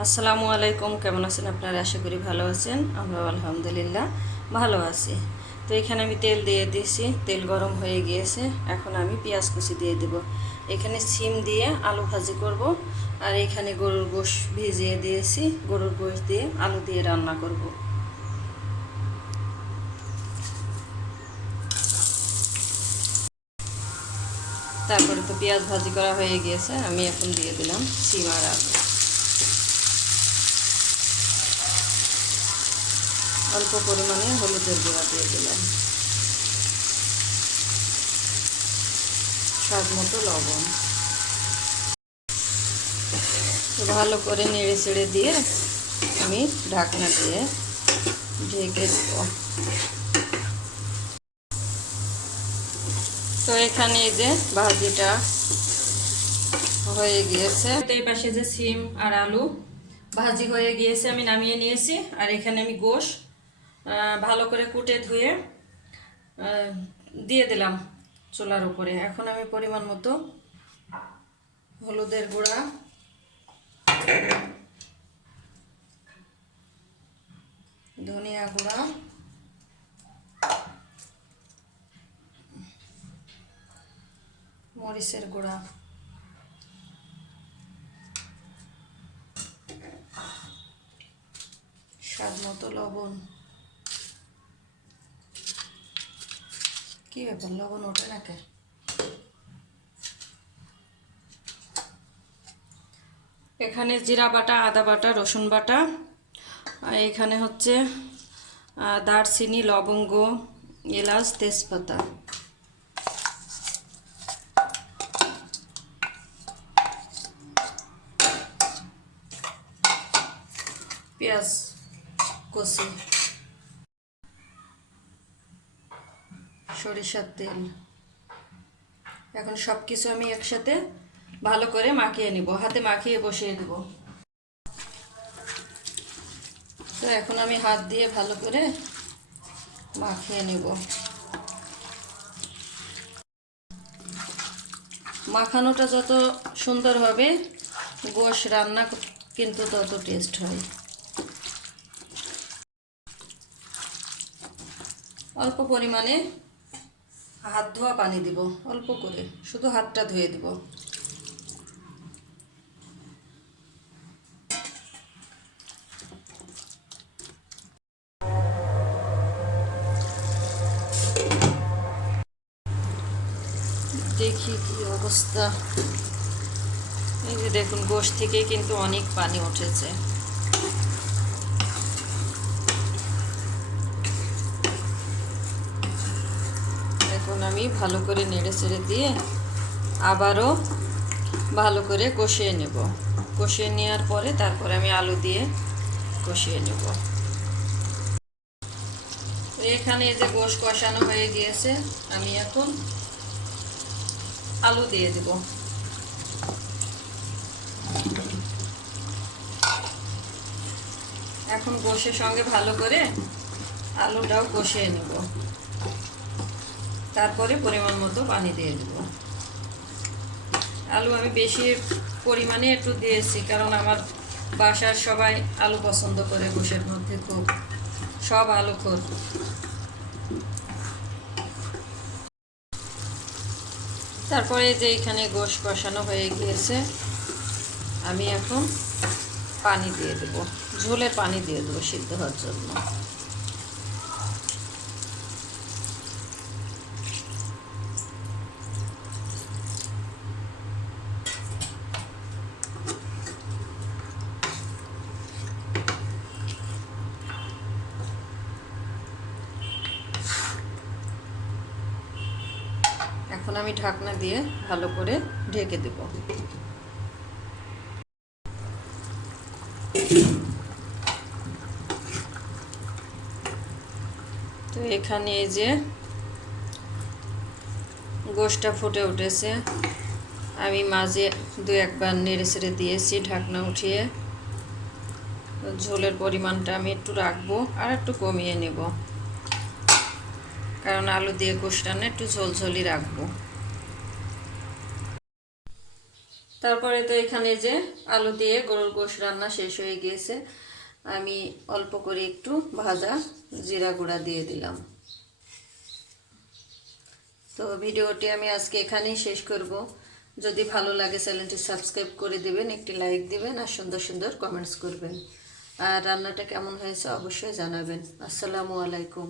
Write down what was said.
আসসালামু আলাইকুম, কেমন আছেন আপনারা? আশা করি ভালো আছেন। আমরা আলহামদুলিল্লাহ ভালো আছি। তো এখানে আমি তেল দিয়ে দিয়েছি, তেল গরম হয়ে গিয়েছে। এখন আমি পেঁয়াজ কুচি দিয়ে দেব। এখানে সিম দিয়ে আলু ভাজি করব আর এখানে গরুর গোশ ভিজিয়ে দিয়েছি। গরুর গোশ দিয়ে আলু দিয়ে রান্না করব। তারপরে তো পেঁয়াজ ভাজি করা হয়ে গিয়েছে, আমি এখন দিয়ে দিলাম সিম আর আলু। অল্প পরিমাণে হলুদের গুঁড়া দিয়ে দিলাম। স্বাদ মতো লবণ। তো ভালো করে নেড়ে চেড়ে দিয়ে আমি ঢাকনা দিয়ে ঢেকে দেব। তো এখানে এই যে ভাজিটা হয়ে গিয়েছে। তো এই পাশে যে সিম আর আলু ভাজি হয়ে গিয়েছে, আমি নামিয়ে নিয়েছি। আর এখানে আমি গোশ ভালো করে কুটে ধুয়ে দিয়ে দিলাম চুলার উপরে। এখন আমি পরিমাণ মতো হলুদের গুঁড়া। ধনিয়া গুঁড়া। মরিচের গুঁড়া। স্বাদ মতো লবণ। কি ব্যাপার? লবণ ওঠে না কে? এখানে জিরা বাটা, আদা বাটা, রসুন বাটা, আর এখানে হচ্ছে দারচিনি, লবঙ্গ, এলাচ, তেজপাতা। পেঁয়াজ কষি সরিষার তেল। এখন সব কিছু আমি একসাথে ভালো করে মাখিয়ে নিব, হাতে মাখিয়ে বসিয়ে দেব। তো এখন আমি হাত দিয়ে ভালো করে মাখিয়ে নিব। মাখানোটা যত সুন্দর হবে, গোশ রান্না কিন্তু তত টেস্ট হয়। অল্প পরিমাণে হাত ধোয়া পানি দিব, অল্প করে। শুধু হাতটা ধুয়ে দিব। দেখি কি অবস্থা। এই যে দেখুন, গোশ থেকে কিন্তু অনেক পানি উঠেছে। এখন আমি ভালো করে নেড়ে চেড়ে দিয়ে আবারও ভালো করে কষিয়ে নেব। কষিয়ে নেওয়ার পরে তারপরে আমি আলু দিয়ে কষিয়ে নেব। এখানে যে গোশ কষানো হয়ে গিয়েছে, আমি এখন আলু দিয়ে দেব। এখন গোশের সঙ্গে ভালো করে আলুটাও কষিয়ে নেব। তারপরে পরিমাণ মতো পানি দিয়ে দেব। আলু আমি বেশি পরিমাণে একটু দিয়েছি, কারণ আমার বাসার সবাই আলু পছন্দ করে গোশের মধ্যে খুব, সব আলু খোর। তারপরে যে এখানে গোশ কষানো হয়ে গিয়েছে, আমি এখন পানি দিয়ে দেবো, ঝোলের পানি দিয়ে দেবো সিদ্ধ হওয়ার জন্য। এখন আমি ঢাকনা দিয়ে ভালো করে ঢেকে দেব। তো এখানে এই যে গোষ্ঠটা ফুটে উঠেছে, আমি মাঝে দু একবার নেড়ে ছেড়ে দিয়েছি ঢাকনা উঠিয়ে। ঝোলের পরিমাণটা আমি একটু রাখব আর একটু কমিয়ে নেব। কারণ আলু দিয়ে রান্না একটু ঝোলঝোলি রাখব। তারপরে তো এখানে যে আলু দিয়ে গরুর গোশ রান্না শেষ হয়ে গিয়েছে, আমি অল্প করে একটু ভাজা জিরা গুঁড়া দিয়ে দিলাম। তো ভিডিওটি আমি আজকে এখানেই শেষ করব। যদি ভালো লাগে চ্যানেলটি সাবস্ক্রাইব করে দেবেন, একটি লাইক দিবেন আর সুন্দর সুন্দর কমেন্টস করবেন। আর রান্নাটা কেমন হয়েছে অবশ্যই জানাবেন। আসসালামু আলাইকুম।